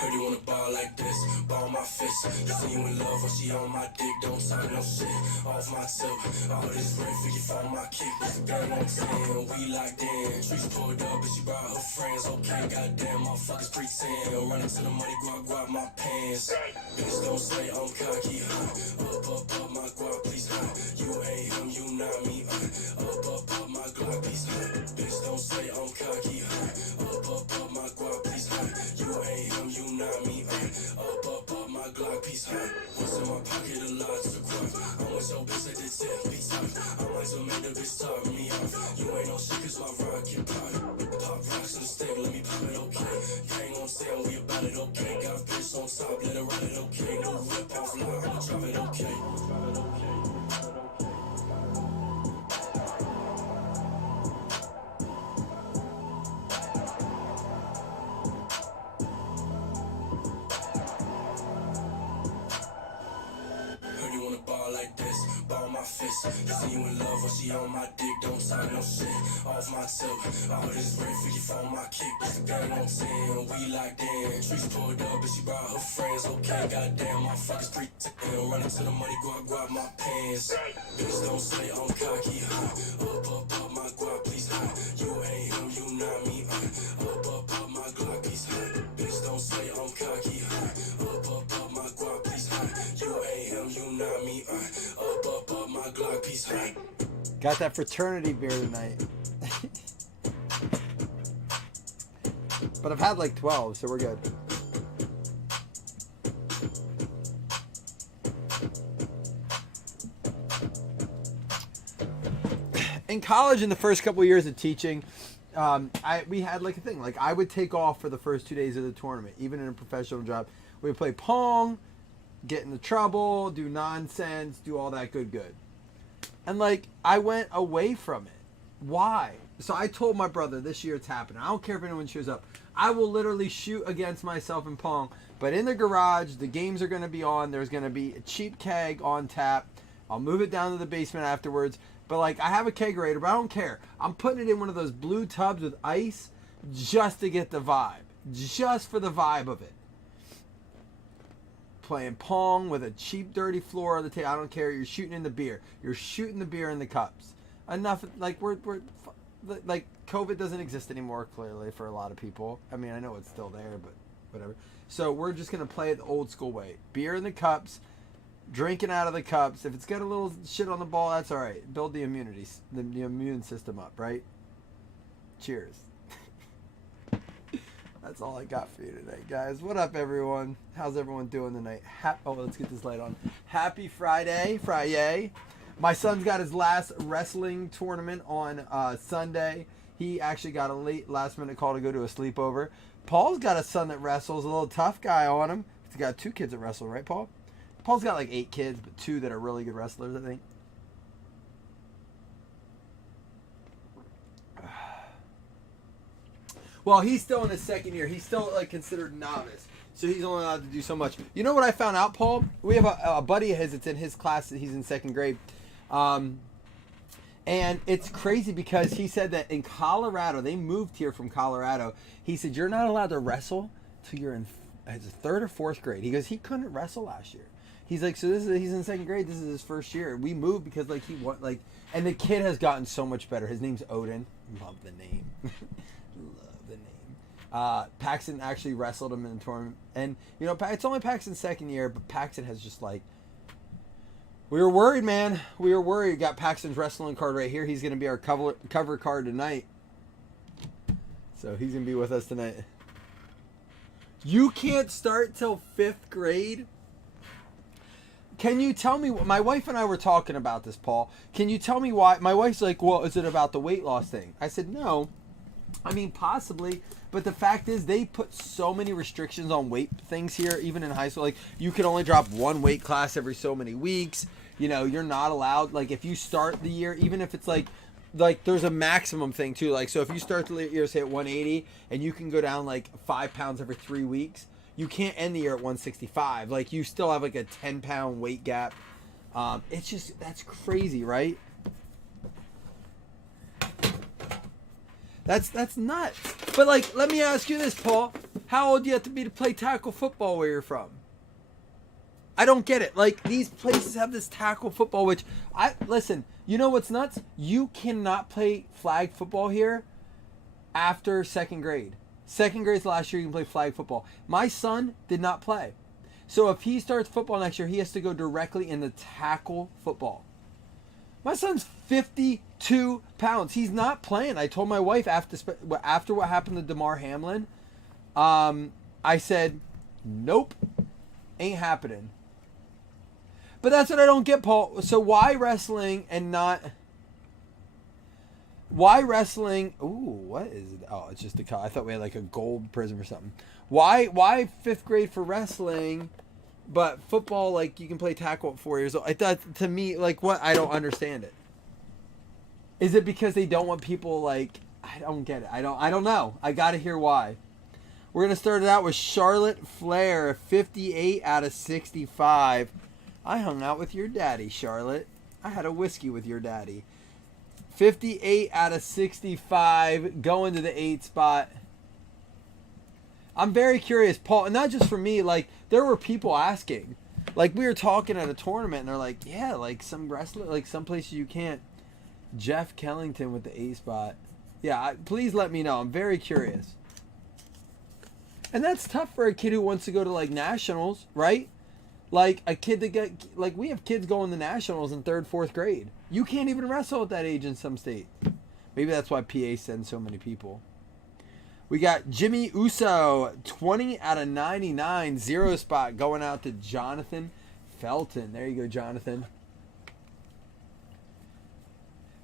Heard you wanna ball like this, ball my fist. See you in love when she on my dick, don't sign no shit. Off my tip, all this rent figure for my kick. Gang on 10, we locked in. Streets pulled up, but she brought her friends. Okay, goddamn, motherfuckers pretend. Running to the money, guap my pants. Bitch, don't say I'm cocky, huh? Up, my guap, please, huh? You ain't him, you not me, up, my Glock, please, huh? Bitch, don't say I'm cocky, huh? Up, my guap, please, huh? You ain't him, you not me, up, my Glock, please, huh? What's in my pocket, a lot to guap. I want your bitch at the tip, be tough. I might as well make the bitch talk me off. You ain't no shit, cause my rock get pop. Pop rocks in the stable, let me pop it, okay. Gang on sale, we about it, okay. Got a bitch on top, let her ride it, okay. No rip off line, I'ma drop it, okay. Heard you wanna ball like this, ball my fist. See you in love when she on my dick, don't sign no shit. Off my tip, all this rent figure for my kick. Gang on 10, we locked in. Streets pulled up, but she brought her friends. Okay, goddamn, motherfuckers pretend. Running to the money, guap my pants. Bitch, don't say I'm cocky, huh? Up, my guap, please, huh? You ain't him, you not me, up, my Glock, please, huh? Bitch, don't say I'm cocky, huh? Up, my guap, please, huh? You ain't him, you not me, up, my Glock, please, huh? Got that fraternity beer tonight. But I've had like 12, so we're good. In college, in the first couple of years of teaching, we had like a thing. Like I would take off for the first 2 days of the tournament, even in a professional job. We would play Pong, get into trouble, do nonsense, do all that good. And like I went away from it. Why? So I told my brother this year it's happening. I don't care if anyone shows up. I will literally shoot against myself in Pong. But in the garage, the games are going to be on. There's going to be a cheap keg on tap. I'll move it down to the basement afterwards. But like I have a kegerator, but I don't care. I'm putting it in one of those blue tubs with ice just to get the vibe. Just for the vibe of it. Playing Pong with a cheap, dirty floor on the table. I don't care. You're shooting in the beer. You're shooting the beer in the cups. Enough. Like we're like COVID doesn't exist anymore. Clearly, for a lot of people. I mean, I know it's still there, but whatever. So we're just gonna play it the old school way. Beer in the cups, drinking out of the cups. If it's got a little shit on the ball, that's all right. Build the immunity, the immune system up, right? Cheers. That's all I got for you today, guys. What up, everyone? How's everyone doing tonight? Let's get this light on. Happy Friday. My son's got his last wrestling tournament on Sunday. He actually got a last minute call to go to a sleepover. Paul's got a son that wrestles, a little tough guy on him. He's got 2 kids that wrestle, right, Paul? Paul's got like 8 kids, but 2 that are really good wrestlers, I think. Well, he's still in his second year. He's still like considered novice, so he's only allowed to do so much. You know what I found out, Paul? We have a buddy of his that's in his class. He's in 2nd grade, and it's crazy because he said that in Colorado, they moved here from Colorado. He said you're not allowed to wrestle till you're in 3rd or 4th grade. He goes, he couldn't wrestle last year. He's like, so he's in 2nd grade. This is his first year. We moved because like and the kid has gotten so much better. His name's Odin. Love the name. Paxton actually wrestled him in the tournament, and you know it's only Paxton's 2nd year, but Paxton has just like, we were worried, man. We were worried. Got Paxton's wrestling card right here. He's gonna be our cover card tonight, so he's gonna be with us tonight. You can't start till 5th grade. Can you tell me? My wife and I were talking about this, Paul. Can you tell me why? My wife's like, well, is it about the weight loss thing? I said no. I mean, possibly. But the fact is, they put so many restrictions on weight things here, even in high school. Like, you can only drop 1 weight class every so many weeks. You know, you're not allowed. Like, if you start the year, even if it's like there's a maximum thing too. Like, so if you start the year, say at 180, and you can go down like 5 pounds every 3 weeks, you can't end the year at 165. Like, you still have like a 10-pound weight gap. It's just, that's crazy, right? That's nuts. But like, let me ask you this, Paul. How old do you have to be to play tackle football where you're from? I don't get it. Like, these places have this tackle football, which listen, you know what's nuts? You cannot play flag football here after second grade. Second grade's the last year you can play flag football. My son did not play. So if he starts football next year, he has to go directly in the tackle football. My son's 52 pounds. He's not playing. I told my wife after what happened to Damar Hamlin, I said, nope, ain't happening. But that's what I don't get, Paul. So why wrestling and not... Why wrestling... Ooh, what is it? Oh, it's just a... I thought we had like a gold prism or something. Why fifth grade for wrestling, but football, like, you can play tackle at 4 years old? It does, to me, like, what? I don't understand it. Is it because they don't want people, like... I don't get it. I don't know. I got to hear why. We're going to start it out with Charlotte Flair, 58 out of 65. I hung out with your daddy, Charlotte. I had a whiskey with your daddy. 58 out of 65, going to the 8 spot. I'm very curious, Paul, and not just for me, like, there were people asking. Like, we were talking at a tournament, and they're like, yeah, like, some wrestler, like, some places you can't. Jeff Kellington with the 8 spot. Yeah, please let me know. I'm very curious. And that's tough for a kid who wants to go to, like, nationals, right? Like, a kid that get, like, we have kids going to nationals in 3rd, 4th grade. You can't even wrestle at that age in some state. Maybe that's why PA sends so many people. We got Jimmy Uso, 20 out of 99, 0 spot, going out to Jonathan Felton. There you go, Jonathan.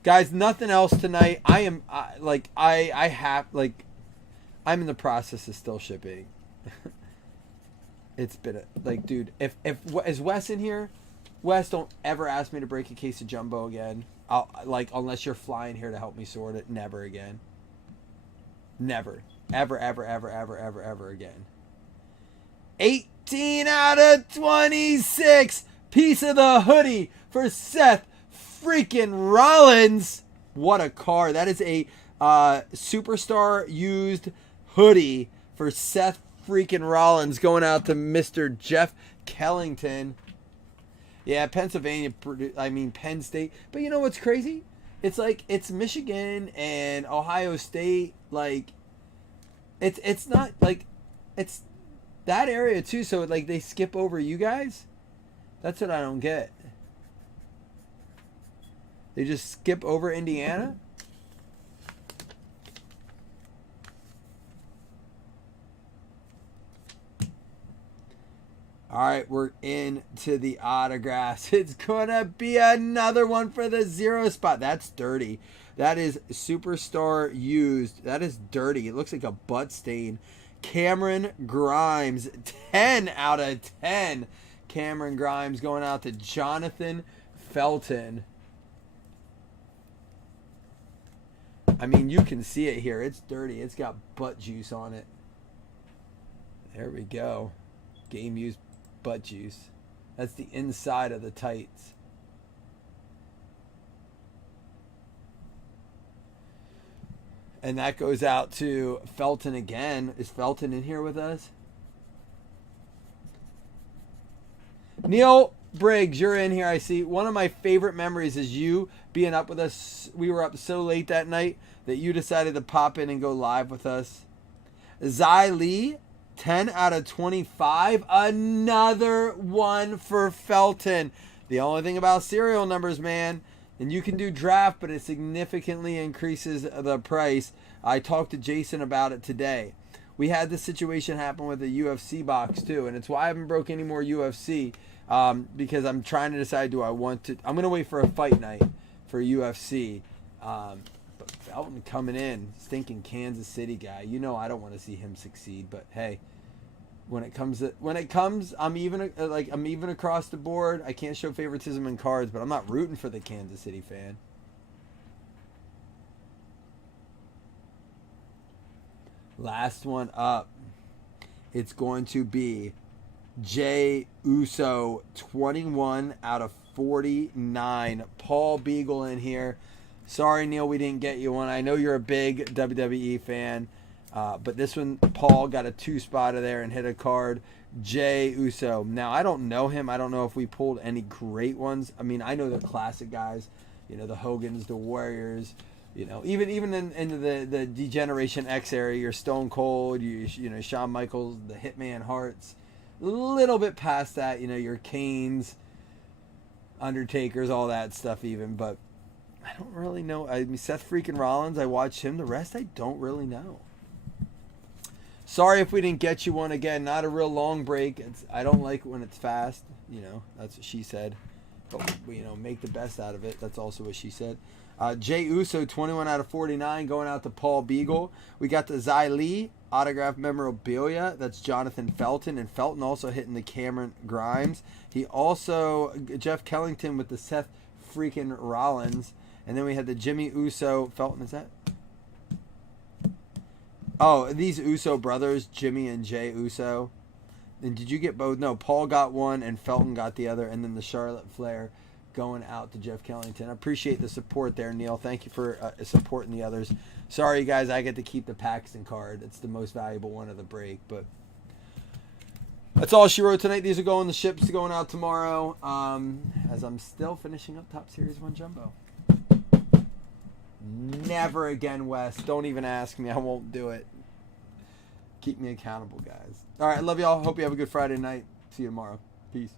Guys, nothing else tonight. I'm in the process of still shipping. It's been dude, if is Wes in here? Wes, don't ever ask me to break a case of jumbo again. Unless you're flying here to help me sort it. Never again. Never. Ever again. 18 out of 26. Piece of the hoodie for Seth freaking Rollins. What a car. That is a superstar used hoodie for Seth freaking Rollins, going out to Mr. Jeff Kellington. Yeah, Penn State. But you know what's crazy? It's like, it's Michigan and Ohio State. Like, it's not like, it's that area too. So like, they skip over you guys. That's what I don't get. They just skip over Indiana. All right, we're into the autographs. It's going to be another one for the 0 spot. That's dirty. That is superstar used. That is dirty. It looks like a butt stain. Cameron Grimes, 10 out of 10. Cameron Grimes going out to Jonathan Felton. I mean, you can see it here. It's dirty. It's got butt juice on it. There we go. Game used butt juice. That's the inside of the tights. And that goes out to Felton again. Is Felton in here with us? Neil Briggs, you're in here, I see. One of my favorite memories is you being up with us. We were up so late that night that you decided to pop in and go live with us. Zai Lee, 10 out of 25. Another one for Felton. The only thing about serial numbers, man, and you can do draft, but it significantly increases the price. I talked to Jason about it today. We had this situation happen with the UFC box too, and it's why I haven't broke any more UFC, because I'm trying to decide, do I want to... I'm going to wait for a fight night for UFC. But Felton coming in, stinking Kansas City guy. You know I don't want to see him succeed, but hey, when it comes, I'm even across the board. I can't show favoritism in cards, but I'm not rooting for the Kansas City fan. Last one up. It's going to be Jey Uso, 21 out of 49. Paul Beagle in here. Sorry, Neil, we didn't get you one. I know you're a big WWE fan. But this one, Paul got a 2-spotter there and hit a card. Jey Uso. Now, I don't know him. I don't know if we pulled any great ones. I mean, I know the classic guys. You know, the Hogans, the Warriors. You know, even into the Degeneration X area, your Stone Cold, you know, Shawn Michaels, the Hitman Hearts. A little bit past that, you know, your Kanes, Undertakers, all that stuff even. But I don't really know. I mean, Seth freaking Rollins, I watched him. The rest, I don't really know. Sorry if we didn't get you one. Again, not a real long break. I don't like it when it's fast. You know, that's what she said. But, you know, make the best out of it. That's also what she said. Jey Uso, 21 out of 49, going out to Paul Beagle. We got the Xi Lee autograph memorabilia. That's Jonathan Felton. And Felton also hitting the Cameron Grimes. He also, Jeff Kellington with the Seth freaking Rollins. And then we had the Jimmy Uso. Felton, is that? Oh, these Uso brothers, Jimmy and Jey Uso. And did you get both? No, Paul got one and Felton got the other. And then the Charlotte Flair going out to Jeff Kellington. I appreciate the support there, Neil. Thank you for supporting the others. Sorry, guys, I get to keep the Paxton card. It's the most valuable one of the break. But that's all she wrote tonight. These are going, the ships going out tomorrow. As I'm still finishing up Top Series 1 Jumbo. Never again, Wes. Don't even ask me. I won't do it. Keep me accountable, guys. All right, I love y'all. Hope you have a good Friday night. See you tomorrow. Peace.